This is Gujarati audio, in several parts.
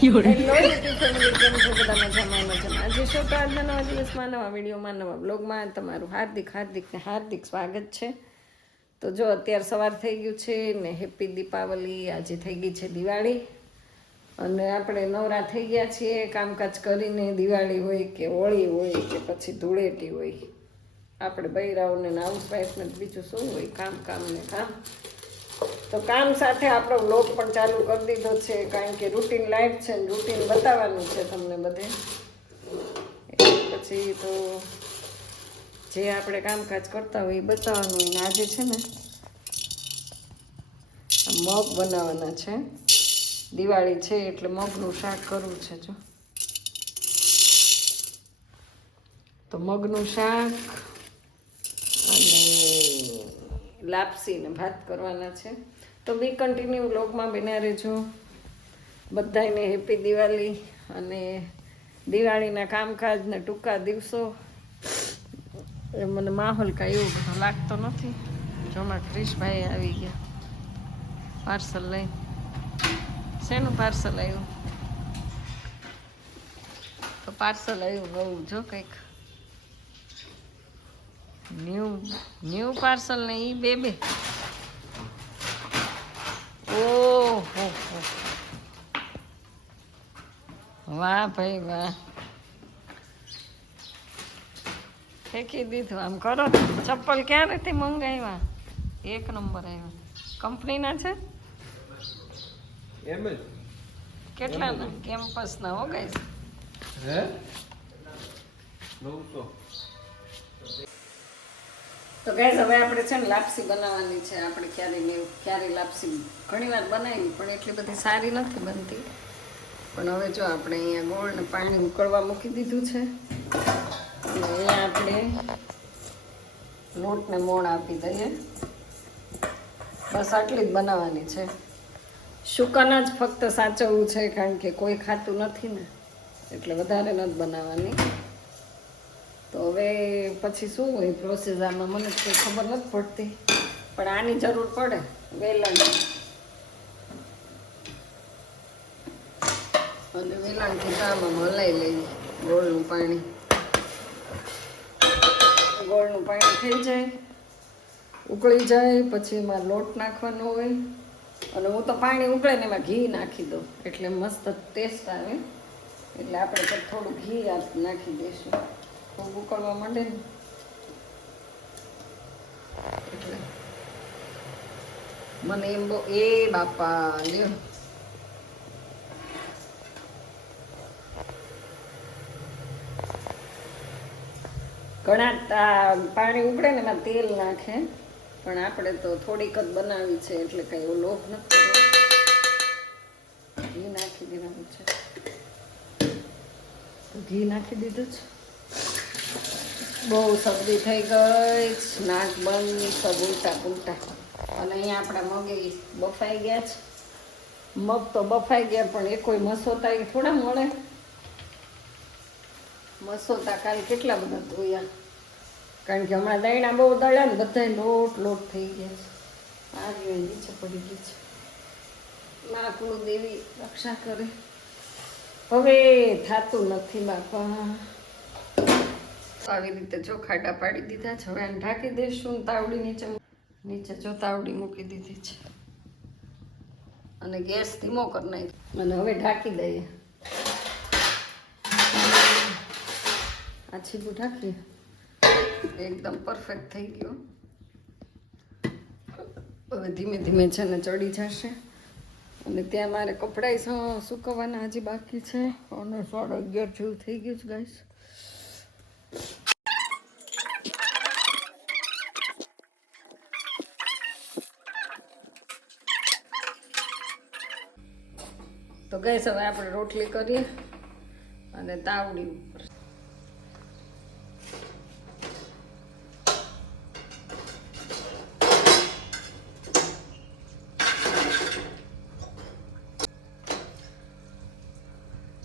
આજે શો તો આજના નવા દિવસમાં નવા વિડીયોમાં નવા બ્લોગમાં તમારું હાર્દિક સ્વાગત છે. તો જો અત્યારે સવાર થઈ ગયું છે ને હેપી દીપાવલી. આજે થઈ ગઈ છે દિવાળી અને આપણે નવરા થઈ ગયા છીએ કામકાજ કરીને. દિવાળી હોય કે હોળી હોય કે પછી ધૂળેટી હોય, આપણે બૈરાઓને હાઉસવાઈફને બીજું શું હોય, કામ ને કામ. તો કામ સાથે આપણો વ્લોગ પણ ચાલુ કરી દીધો છે, કારણ કે રૂટીન લાઈફ છે ને રૂટીન બતાવવાનું છે તમને બધે. પછી તો જે આપણે કામકાજ કરતા હોય એ બતાવવાનું હોય. ને આજે છે ને મગ બનાવવાના છે, દિવાળી છે એટલે મગનું શાક કરવું છે. જો તો મગનું શાક અને લાપસી ને ભાત કરવાના છે. તો બી કન્ટિન્યુ વ્લોગમાં બન્યા રહેજો. બધાને હેપી દિવાળી અને દિવાળીના કામકાજ ને ટૂંકા દિવસો. એ મને માહોલ કાંઈ એવું બધો લાગતો નથી. જોમાં ક્રિશભાઈ આવી ગયા પાર્સલ લઈ. શેનું પાર્સલ આવ્યું? તો પાર્સલ આવ્યું નવું, જો કંઈક ન્યૂ પાર્સલ ને ઈ બે ઓહો, વાહ ભાઈ વાહ, ફેંકી દીધું. આમ કરો, ચપ્પલ ક્યાં નથી મંગાવ્યા? એક નંબર આવ્યા. કંપનીના છે? કેટલાના? કેમ્પસના હો ગાઈસ. તો ગાઈસ હવે આપણે છે ને લાપસી બનાવવાની છે. આપણે ક્યારે લાપસી ઘણી વાર બનાવી પણ એટલી બધી સારી નથી બનતી. પણ હવે જો આપણે અહીંયા ગોળ ને પાણી ઉકળવા મૂકી દીધું છે અને અહીંયા આપણે લોટને મોણ આપી દઈએ. બસ આટલી જ બનાવવાની છે. શુકન જ ફક્ત સાચવવું છે, કારણ કે કોઈ ખાતું નથી ને, એટલે વધારે નથી બનાવવાની. તો હવે પછી શું હોય પ્રોસેસ આમાં મને કંઈ ખબર નથી પડતી, પણ આની જરૂર પડે. વેલણ અને વેલણથી આમાં હલાઈ લઈએ. ગોળનું પાણી થઈ જાય, ઉકળી જાય પછી એમાં લોટ નાખવાનો હોય. અને હું તો પાણી ઉકળે ને એમાં ઘી નાખી દઉં, એટલે મસ્ત ટેસ્ટ આવે. એટલે આપણે તો થોડું ઘી નાખી દઈશું. ખૂબ ઉકળવા માંડે ને એટલે મને એમ બહુ બાપા લ્યો. ઘણા પાણી ઉકળે ને એમાં તેલ નાખે, પણ આપણે તો થોડીક જ બનાવી છે એટલે કઈ એવો લોભ નથી. ઘી નાખી દેવાનું છે. ઘી નાખી દીધું છે. બહુ શરદી થઈ ગઈ, નાક બંધ, સબ ઉલટા. અને અહીંયા આપણા મગે બફાઈ ગયા છે. મગ તો બફાઈ ગયા, પણ એ કોઈ મસોતા એ થોડા મળે. મસોતા કાલે કેટલા બધા ધોયા, કારણ કે હમણાં દૈણા બહુ દળ્યા ને બધા લોટ થઈ ગયા છે. આ નીચે પડી ગઈ છે. મા કુળદેવી રક્ષા કરે. હવે થાતું નથી બાપા. આવી રીતે જો ખાડા પાડી દીધા છે. હવે આને ઢાંકી દઈશું. તાવડી નીચે જો તાવડી મૂકી દીધી છે અને ગેસ ધીમો કરી નાખ્યો અને હવે ઢાંકી દઈએ. આ છીબું ઢાંકીએ, એકદમ પરફેક્ટ થઈ ગયો. હવે ધીમે ધીમે છે ને ચડી જશે. અને ત્યાં મારે કપડાં સુકવવાના હજી બાકી છે. અને 11:30 જેવું થઈ ગયું છે ગાઈસ. તો ગાઈસ હવે આપણે રોટલી કરીએ અને તાવડી ઉપર.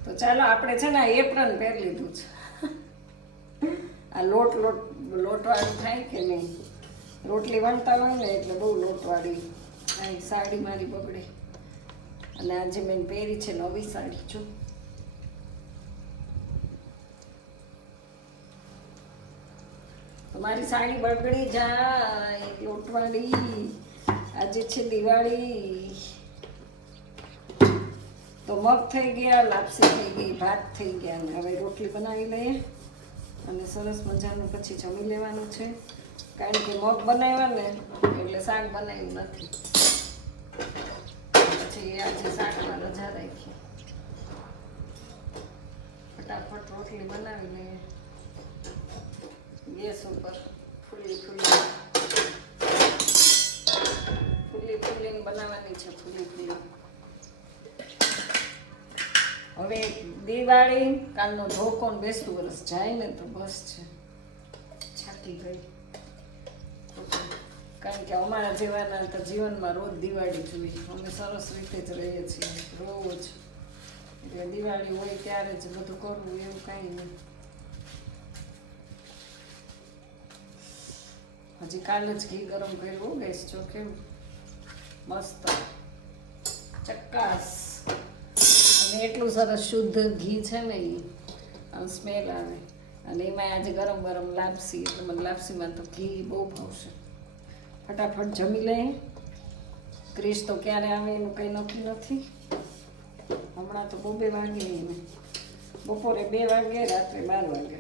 તો ચાલો આપણે છે ને આ એપ્રન પહેરી લીધું છે. આ લોટવાળું થાય કે નહીં, રોટલી વણતા હોય ને એટલે બહુ લોટવાળી. આ સાડી મારી બગડે અને આજે મેં પહેરી છે નવી સાડી. જો મારી સાડી બગડી જાય લોટવાળી. આજે છે દિવાળી. તો મગ થઈ ગયા, લાપસી થઈ ગઈ, ભાત થઈ ગયા, અને હવે રોટલી બનાવી લઈએ અને સરસ મજાનું પછી જમી લેવાનું છે. કારણ કે મગ બનાવ્યા ને એટલે શાક બનાવ્યું નથી, પછી આજે શાકમાં રજા રાખી. ફટાફટ રોટલી બનાવી લઈએ ગેસ ઉપર. ફૂલી ફૂલીને બનાવવાની છે, ફૂલી. હવે દિવાળી, કાલનો ધોકો ને બેસતું વરસ જાય ને તો બસ છે, છાતી ગઈ. કારણ કે અમારા જેવાના તો જીવનમાં રોજ દિવાળી જોઈએ. અમે સરસ રીતે જ રહીએ છીએ રોજ, એટલે દિવાળી હોય ત્યારે જ બધું કરવું એવું કાંઈ નહીં. હજી કાલે જ ઘી ગરમ કર્યું ગેસ, જો કેમ મસ્ત ચક્કાસ. અને એટલું સરસ શુદ્ધ ઘી છે ને, એ સ્મેલ આવે. અને એમાં આજે ગરમ ગરમ લાપસી, એટલે મને લાપસીમાં તો ઘી બહુ ભાવશે. ફટાફટ જમી લઈએ. ક્રિશ તો ક્યારે આવે એનું કંઈ નક્કી નથી. હમણાં તો 2 વાગે એને, બપોરે 2 વાગે, રાત્રે 12 વાગે.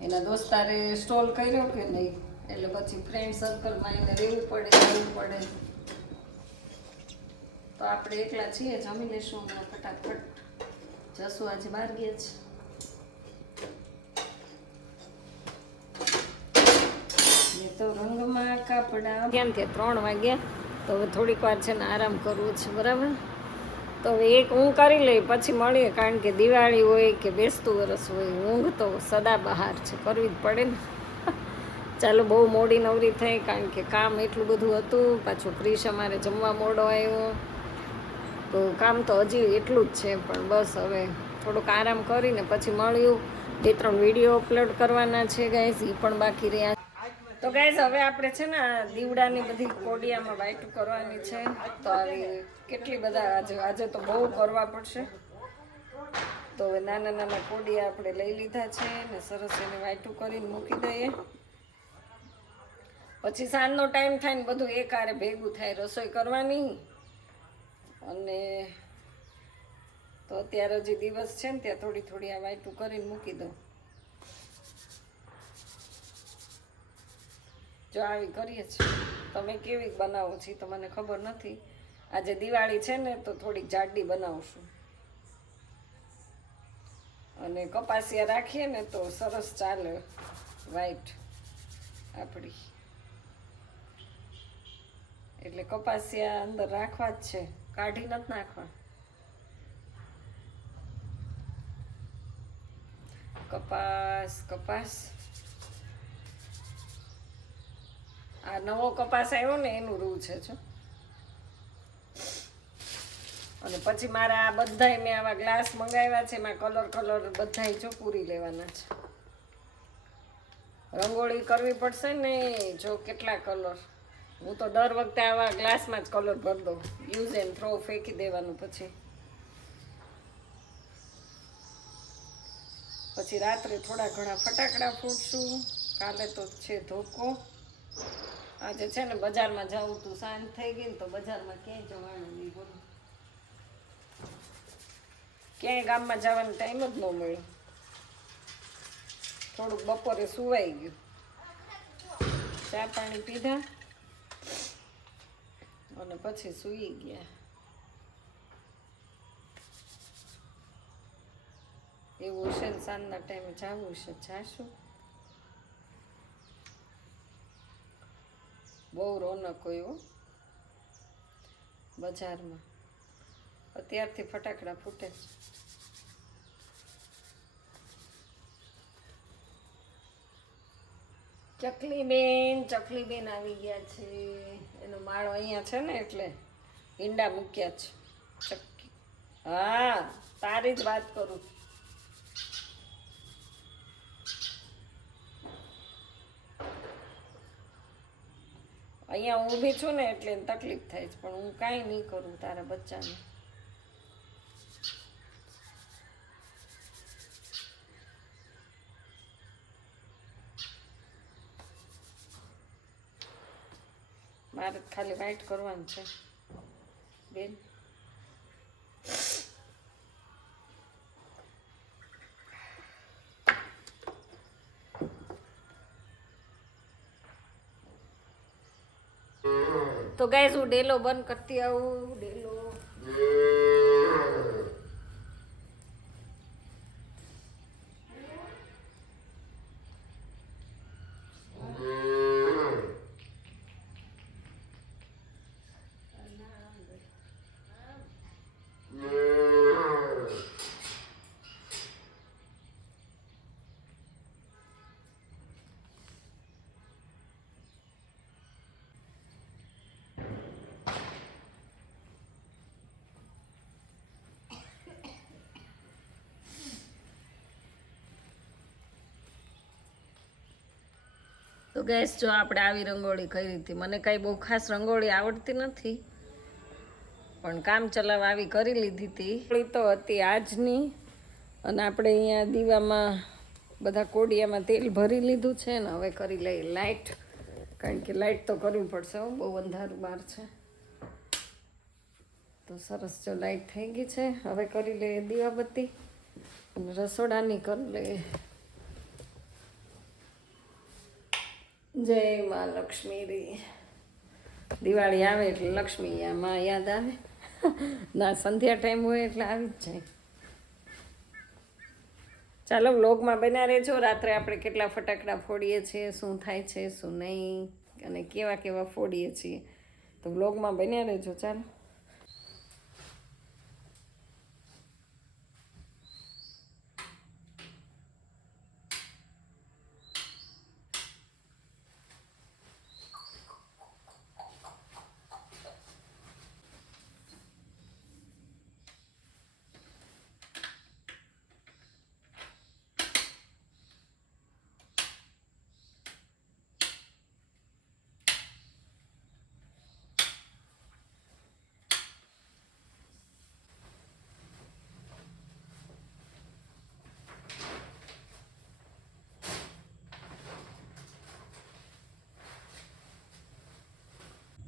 એના દોસ્તારે સ્ટોલ કર્યો કે નહીં, એટલે પછી ફ્રેન્ડ સર્કલમાં એને રહેવું પડે. તો આપણે એકલા છીએ, જમી લઈશું હમણાં ફટાફટ. જશું આજે બહાર ગયા છે. તો રંગમાં કાપડા કેમ કે 3 વાગ્યા. તો હવે થોડીક વાર છે ને આરામ કરવો છે, બરાબર. તો હવે એક ઊંઘ કરી લઈ, પછી મળીએ. કારણ કે દિવાળી હોય કે બેસતું વરસ હોય, ઊંઘ તો સદા બહાર છે, કરવી જ પડે ને. ચાલો, બહુ મોડી નવરી થઈ, કારણ કે કામ એટલું બધું હતું. પાછું ક્રિશ અમારે જમવા મોડો આવ્યો, તો કામ તો હજી એટલું જ છે. પણ બસ હવે થોડુંક આરામ કરીને પછી મળ્યું. 2-3 વિડીયો અપલોડ કરવાના છે ગાઈઝ, એ પણ બાકી રહ્યા. તો ગાઈઝ હવે આપણે છે ને દીવડાની બધી કોડિયામાં વાઈટું કરવાની છે. તો આવી કેટલી બધા આજે તો બહુ કરવા પડશે. તો હવે નાના કોડિયા આપણે લઈ લીધા છે ને સરસ એને વાઈટું કરીને મૂકી દઈએ. પછી સાંજનો ટાઈમ થાય ને બધું એકારે ભેગું થાય, રસોઈ કરવાની. અને તો અત્યારે હજી દિવસ છે ને ત્યાં થોડી આ વાઈટું કરીને મૂકી દઉં. જો આવી કરીએ છીએ. તમે કેવી બનાવો છો તો મને ખબર નથી. આજે દિવાળી છે ને તો થોડીક જાડી બનાવશું. અને કપાસિયા રાખીએ ને તો સરસ ચાલે વાઈટ આપણી. એટલે કપાસિયા અંદર રાખવા જ છે, કાઢી નથી નાખવા. કપાસ આ નવો કપાસ આવ્યો ને એનું રૂ છે જો. અને પછી મારા આ બધાય મેં આવા ગ્લાસ મંગાવ્યા છે, એમાં કલર બધાય જો પૂરી લેવાના છે. રંગોળી કરવી પડશે ને, જો કેટલા કલર. હું તો દર વખતે આવા ગ્લાસમાં જ કલર ભરી દઉં, યુઝ એન્ડ થ્રો ફેંકી દેવાનું. પછી રાત્રે થોડા ઘણા ફટાકડા ફૂટશું. કાલે તો છે ધોકો. આજે છે ને બજારમાં જવું તું, સાંજ થઈ ગઈ ને તો બજારમાં ક્યાંય જવાનું નહીં. બોલો, ક્યાંય ગામમાં જવાનો ટાઈમ જ ન મળ્યો. થોડુંક બપોરે સુવાઈ ગયું, ચા પાણી પીધા અને પછી સૂઈ ગયા. એવું છે ને સાંજના ટાઈમે જવું છે, જાશું. બહુ રોનક હોય બજારમાં. અત્યારથી ફટાકડા ફૂટે છે. ચકલી બેન આવી ગયા છે. એનો માળો અહીંયા છે ને એટલે ઈંડા મૂક્યા છે. હા, તારી જ વાત કરું. અહીંયા અહીંયા હું ઊભી છું ને એટલે એને તકલીફ થાય છે, પણ હું કાંઈ નહીં કરું તારા બચ્ચાને. મારે ખાલી વાઈટ કરવાનું છે બેન. તો ગાઈસ હું ડેલો બંધ કરતી આવું. ડેલો તો ગેસ જો આપણે આવી રંગોળી કરી હતી. મને કાંઈ બહુ ખાસ રંગોળી આવડતી નથી, પણ કામ ચલાવવા આવી કરી લીધી હતી. તો હતી આજની. અને આપણે અહીંયા દીવામાં બધા કોડિયામાં તેલ ભરી લીધું છે ને હવે કરી લઈએ લાઇટ, કારણ કે લાઇટ તો કરવી પડશે. બહુ અંધારું બહાર છે. તો સરસ જો લાઇટ થઈ ગઈ છે. હવે કરી લઈએ દીવાબત્તી અને રસોડાની કરી લઈએ. જય માં લક્ષ્મી રી. દિવાળી આવે એટલે લક્ષ્મી માં યાદ આવે. ના સંધ્યા ટાઈમ હોય એટલે આવી જ જાય. ચાલો વ્લોગમાં બન્યા રહેજો. રાત્રે આપણે કેટલા ફટાકડા ફોડીએ છીએ, શું થાય છે શું નહીં, અને કેવા કેવા ફોડીએ છીએ. તો વ્લોગમાં બન્યા રહેજો. ચાલો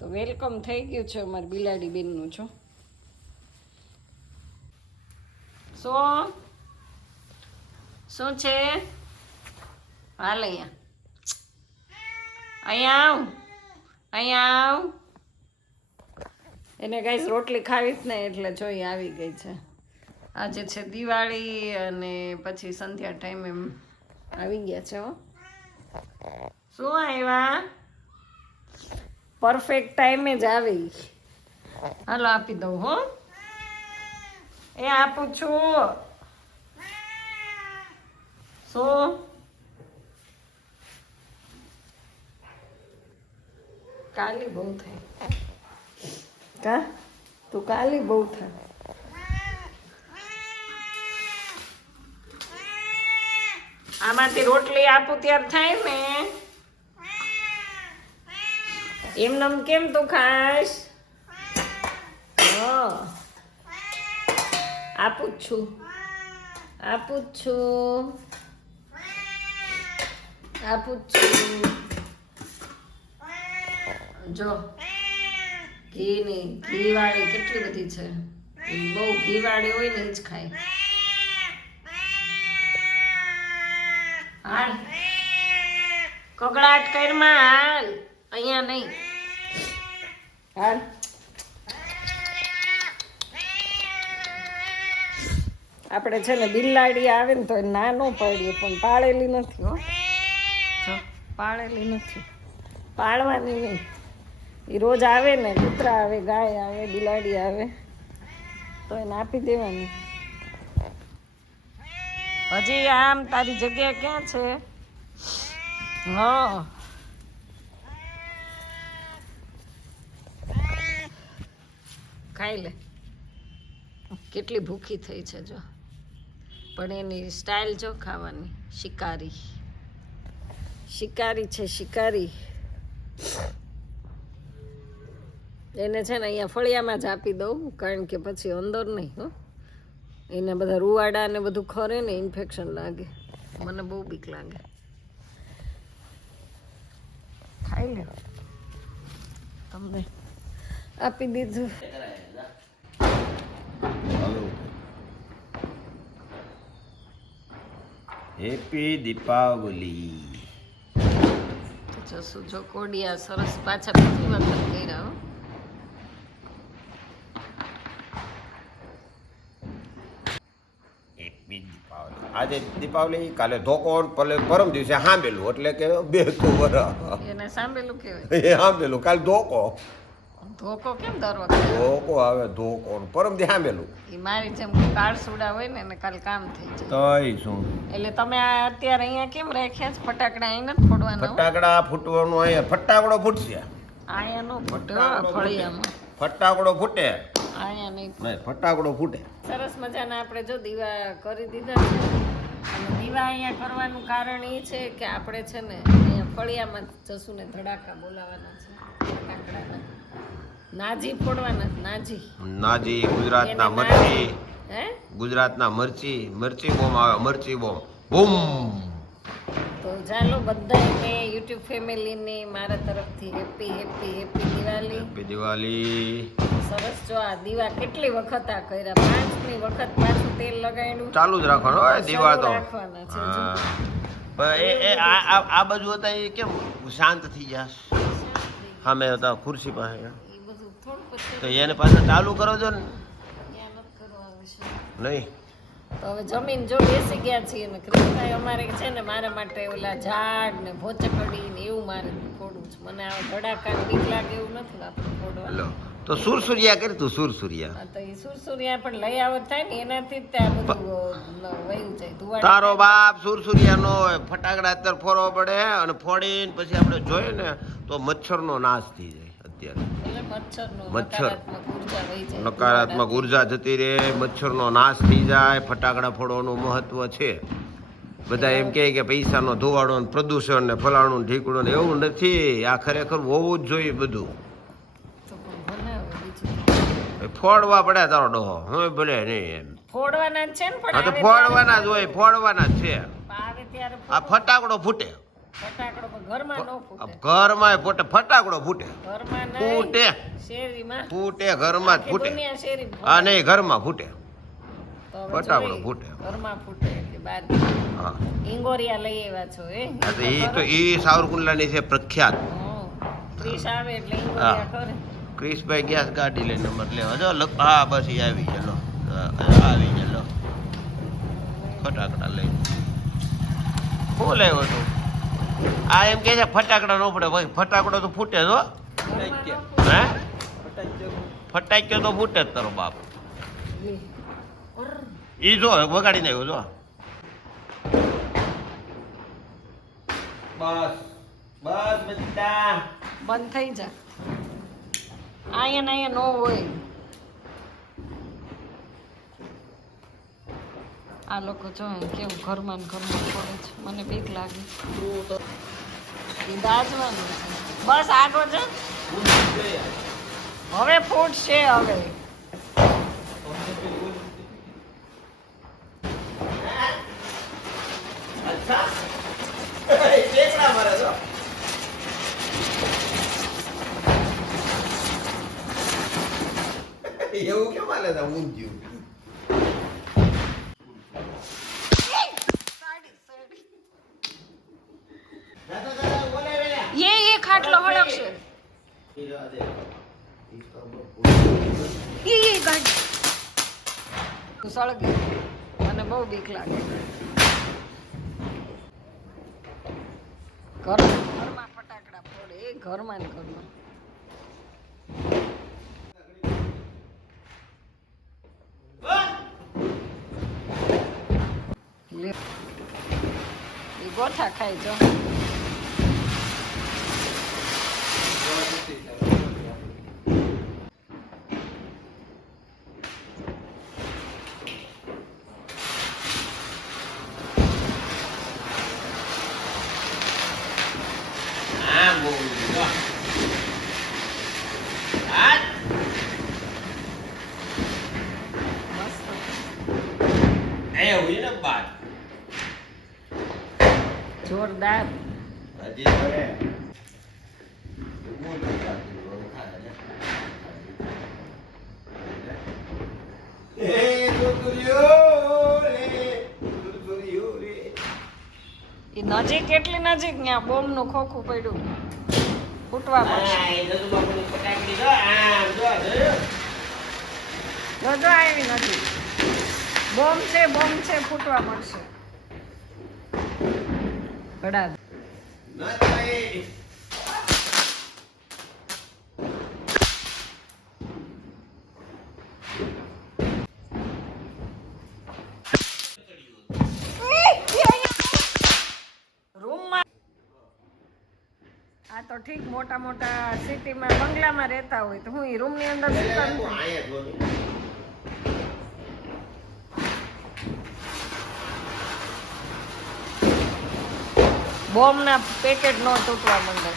તો વેલકમ થઈ ગયું છે અમારી બિલાડી બેનનું. છો શું છે? હાલ અહીંયા આવ. એને ગાઈસ રોટલી ખાવી જ નહીં એટલે જોઈ આવી ગઈ છે. આજે છે દિવાળી અને પછી સંધ્યા ટાઈમે આવી ગયા છે. હો શું આવ્યા? પરફેક્ટ ટાઈમે જ આવી. હાલો આપી દઉં. હો એ આપું છું. શું કાલી બહુ થાય કા? તું કાલી બહુ થાય. આમાંથી રોટલી આપું ત્યારે થાય ને. એમનેમ કેમ તું ખાસ? આપું જ છું. જો ઘી વાળી કેટલી બધી છે. બહુ ઘી વાળી હોય ને એ જ ખાય. હાલ કકડાટ કરમાં હાલ. અહીંયા નહીં. હાલ આપણે છે ને બિલાડી આવે ને તો ના ન પાડીએ, પણ પાળેલી નથી. હો પાળેલી નથી, પાળવાની નહીં. એ રોજ આવે ને, કૂતરા આવે, ગાય આવે, બિલાડી આવે તો એને આપી દેવાની. હજી આમ તારી જગ્યા ક્યાં છે? હા ખાઈ લે. કેટલી ભૂખી થઈ છે જો. પણ એની સ્ટાઇલ જો ખાવાની. શિકારી છે, શિકારી. એને છે ને અહીંયા ફળિયામાં જ આપી દઉં, કારણ કે પછી અંદર નહીં હો, એને બધા રૂવાડા ને બધું ખરે ને ઇન્ફેક્શન લાગે, મને બહુ બીક લાગે. ખાઈ લે, તમને આપી દીધું. હેપી દીપાવલી. જસુ જો કોડિયા સરસ પાછા બીજી વખત કર્યા હો. હેપી દીપાવલી. આજે દીપાવલી, કાલે ધોકો, પરમ દિવસે હાંબેલું, એટલે કે બેસતું વરસ. એને સાંભળેલું કેવાય, એ હાંબેલું, કાલે ધોકો. ધોકો કેમ દર વખતે? ધોકો આવે, ધોકો પરમ દી હાંબેલું. એ મારી જેમ કાળસુડા હોય ને એને કાલ કામ થઈ જાય. તઈ શું એટલે તમે આ અત્યારે અહીંયા કેમ રાખ્યા છે? ફટાકડા અહીં નથી ફોડવાના? ફટાકડા ફૂટવાનું, અહીંયા ફટાકડો ફૂટશે. અહીંયા નો ફૂટે ફળિયામાં, ફટાકડો ફૂટે અહીંયા નહીં. નહીં, ફટાકડો ફૂટે. સરસ મજાના આપણે જો દીવા કરી દીધા છે. અને દીવા અહીંયા કરવાનું કારણ એ છે કે આપણે છે ને અહીંયા ફળિયામાં જસુને ધડાકા બોલાવાના છે ફટાકડાના. નાજી ફોડવાના, નાજી. નાજી ગુજરાતના મરચી, હે ગુજરાતના મરચી, મરચી બોમ આવે, મરચી બોમ બૂમ. તો ચાલો બધા મેં યુટ્યુબ ફેમિલીને મારા તરફથી happy happy happy Diwali. Happy Diwali. સરસ જો આ દીવા કેટલી વખત આ કર્યા, 5મી વખત પાછું તેલ લગાડ્યું. ચાલુ જ રાખવાનું હોય દીવા તો. રાખવાના છે જો. પણ આ બાજુ હતા એ કેમ શાંત થઈ જશે? સામે હતા ખુરશી પાસે, એ બધું થોડું પછી તો એને પાછા ચાલુ કરો છો ને. ત્યાં નથી કરવા આવશે. નહીં તો હવે જમીન જો બેસી ગયા છીએ ને કૃષ્ણભાઈ અમારે છે ને મારા માટે ઓલા ઝાડ ને ભોચકડી ને એવું મારે ફોડવું છે. મને આ ધડાકા બીક લાગે એવું નથી આપણે ફોડવા. લો તો સુરસુરિયા કરી તું, સુરસુરિયા. હા તો એ સુરસુરિયા પણ લઈ આવત થાય ને એનાથી જ ત્યાં બધું વયું જાય ધુવાડી. તારો બાપ સુરસુરિયા નો હોય. ફટાકડા અત્યારે ફોડવા પડે અને ફોડીને પછી આપણે જોઈએ ને તો મચ્છરનો નાશ થઈ જાય. અત્યારે એટલે મચ્છરનો મચ્છર. નકારાત્મક ઉર્જા વહી જાય. નકારાત્મક ઉર્જા જતી રહે, મચ્છરનો નાશ થઈ જાય. ફટાકડા ફોડવાનું મહત્વ છે. બધા એમ કહે કે પૈસાનો ધોવાડો ને પ્રદૂષણ ને ફલાણું ઢીકડું ને, એવું નથી. આ ખરેખર હોવું જ જોઈએ બધું. તો પણ બનાવે બીજું ફોડવા પડે તારો ડોહો, હવે ભલે નહીં એમ. ફોડવાના જ છે ને પણ હા તો આવે ફોડવાના જ હોય, ફોડવાના જ છે. આવે ત્યારે આ ફટાકડો ફૂટે, ફટાકડો પણ ઘરમાં ન ફૂટે. ઘરમાં ફૂટે, ફટાકડો ફૂટે, ઘરમાં નહીં, ફૂટે, શેરીમાં ફૂટે, ઘરમાં જ આખી ફૂટે. દુનિયા શેરીમાં હા નહીં, ઘરમાં ફૂટે, તો હવે ફટાકડો જોઈએ. ફૂટે. ઘરમાં ફૂટે કે બહાર? હા ઈંગોરિયા લઈ આવ્યા છો એ? હા તો ઈ સાવરકુંડલાની છે પ્રખ્યાત. ત્રીસ આવે એટલે ઈંગોરિયા કરે. ક્રિશભાઈ ગેસ ગાડી લઈને નંબર લેવા જો. હા બસ એ આવી ગયેલો, આવી ગયેલો. ફટાકડા લઈને શું લેવો તું? આ એમ કે છે ફટાકડા ન ફૂટે. ભાઈ ફટાકડો તો ફૂટે જો. હે ફટાક્યો તો ફૂટે જ તારો બાપ. ઈ જો વગાડીને આવ્યો જો. બસ બસ બધા બંધ થઈ જા. અહીંયા ને અહીંયા નો હોય. આ લોકો જો કેવું ઘરમાં ને ઘરમાં પડે છે, મને બીક લાગે. ઈ દાજવાનું છે. બસ આગળ છે, હવે ફૂટશે હવે. એવું કેમ હાલે છે ઊંધિયું? ये खाटलो हड़कશે. ये ગાડી સળગી, મને બહુ બીક લાગે. ઘરમાં ફટાકડા ફોડે એ ઘરમાં ને ઘરમાં. એ ગોઠા ખાઈ જો. આ હોય ને બાદ જોરદાર. હજી કરે એ નજીક કેટલી નજીક ત્યાં બોમ્બ નું ખોખું પડ્યું ફૂટવા પડશે. જોજો આવી નથી બોમ્બ છે ફૂટવા મળશે. ભડા રૂમમાં આ તો ઠીક મોટા મોટા સિટીમાં બંગલામાં રહેતા હોય તો હું એ રૂમની અંદર શું કરું? બોમ્બના પેકેટ નો તૂટવા માંડે.